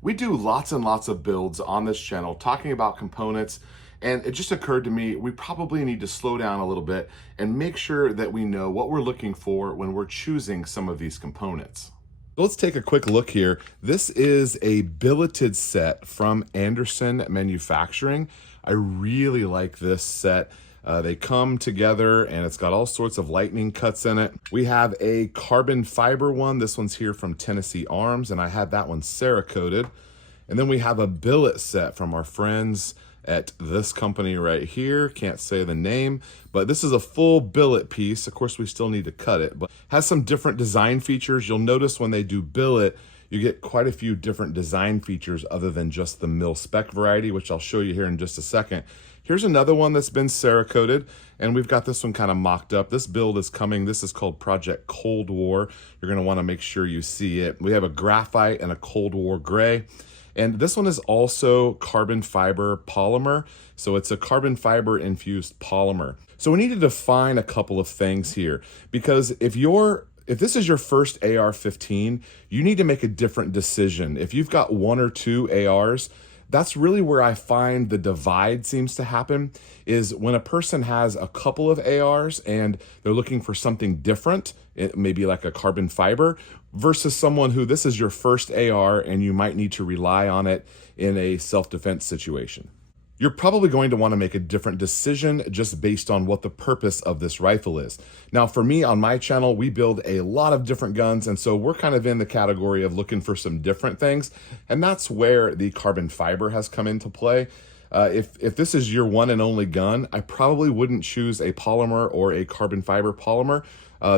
We do lots and lots of builds on this channel talking about components, and it just occurred to me we probably need to slow down a little bit and make sure that we know what we're looking for when we're choosing some of these components. Let's take a quick look here. This is a billeted set from Anderson Manufacturing. I really like this set. They come together and it's got all sorts of lightning cuts in it. We have a carbon fiber one. This one's here from Tennessee Arms, and I had that one Cerakoted. And then we have a billet set from our friends at this company right here. Can't say the name, but this is a full billet piece. Of course, we still need to cut it, but has some different design features. You'll notice when they do billet, you get quite a few different design features other than just the mil spec variety, which I'll show you here in just a second. Here's another one that's been Cerakoted, and we've got this one kind of mocked up. This build is coming. This is called Project Cold War. You're gonna wanna make sure you see it. We have a graphite and a Cold War gray. And this one is also carbon fiber polymer. So it's a carbon fiber infused polymer. So we need to define a couple of things here, because if this is your first AR-15, you need to make a different decision. If you've got one or two ARs, that's really where I find the divide seems to happen, is when a person has a couple of ARs and they're looking for something different, it may be like a carbon fiber, versus someone who this is your first AR and you might need to rely on it in a self-defense situation. You're probably going to want to make a different decision just based on what the purpose of this rifle is. Now, for me on my channel, we build a lot of different guns, and so we're kind of in the category of looking for some different things, and that's where the carbon fiber has come into play. If this is your one and only gun, I probably wouldn't choose a polymer or a carbon fiber polymer.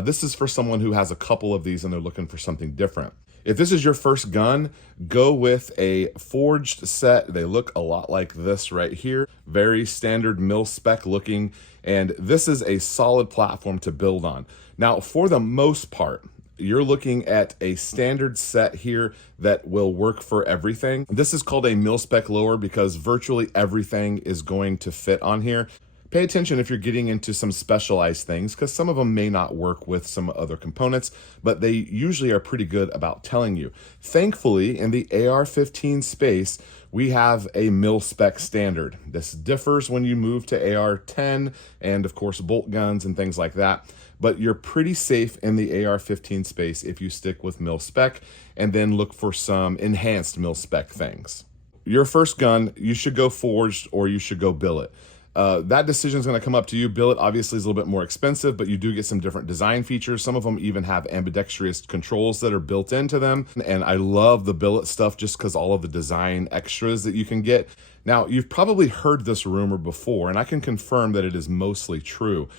This is for someone who has a couple of these and they're looking for something different. If this is your first gun, go with a forged set. They look a lot like this right here. Very standard mil spec looking, and this is a solid platform to build on. Now, for the most part, you're looking at a standard set here that will work for everything. This is called a mil spec lower because virtually everything is going to fit on here. Pay attention if you're getting into some specialized things, because some of them may not work with some other components, but they usually are pretty good about telling you. Thankfully, in the AR-15 space, we have a mil spec standard. This differs when you move to AR-10 and of course bolt guns and things like that, but you're pretty safe in the AR-15 space if you stick with mil spec and then look for some enhanced mil spec things. Your first gun, you should go forged or you should go billet. That decision is going to come up to you. Billet obviously is a little bit more expensive, but you do get some different design features. Some of them even have ambidextrous controls that are built into them. And I love the billet stuff just because all of the design extras that you can get. Now, you've probably heard this rumor before, and I can confirm that it is mostly true.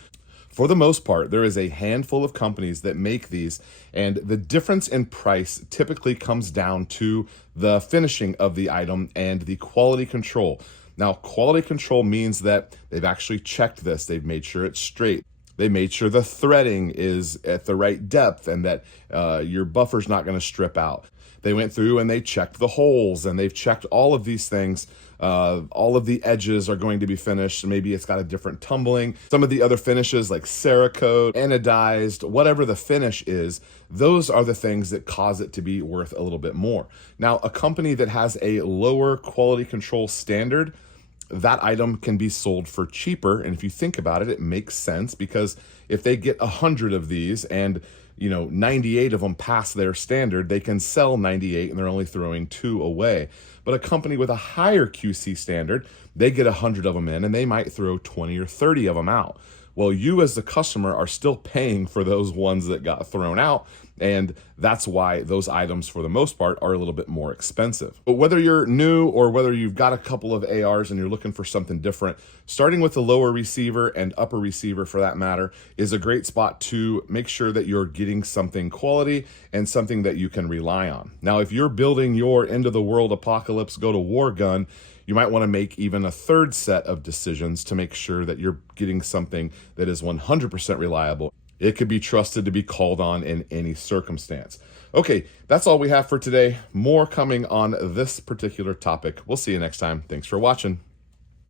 For the most part, there is a handful of companies that make these, and the difference in price typically comes down to the finishing of the item and the quality control. Now, quality control means that they've actually checked this. They've made sure it's straight. They made sure the threading is at the right depth and that your buffer's not going to strip out. They went through and they checked the holes, and they've checked all of these things. All of the edges are going to be finished. Maybe it's got a different tumbling. Some of the other finishes like Cerakote, anodized, whatever the finish is, those are the things that cause it to be worth a little bit more. Now, a company that has a lower quality control standard, that item can be sold for cheaper. And if you think about it, it makes sense, because if they get 100 of these and 98 of them pass their standard, they can sell 98 and they're only throwing 2 away. But a company with a higher QC standard, they get 100 of them in and they might throw 20 or 30 of them out. Well, you as the customer are still paying for those ones that got thrown out, and that's why those items for the most part are a little bit more expensive. But whether you're new or whether you've got a couple of ARs and you're looking for something different, starting with the lower receiver and upper receiver for that matter is a great spot to make sure that you're getting something quality and something that you can rely on. Now, if you're building your end of the world apocalypse go to war gun, you might want to make even a third set of decisions to make sure that you're getting something that is 100% reliable. It could be trusted to be called on in any circumstance. Okay, that's all we have for today. More coming on this particular topic. We'll see you next time. Thanks for watching.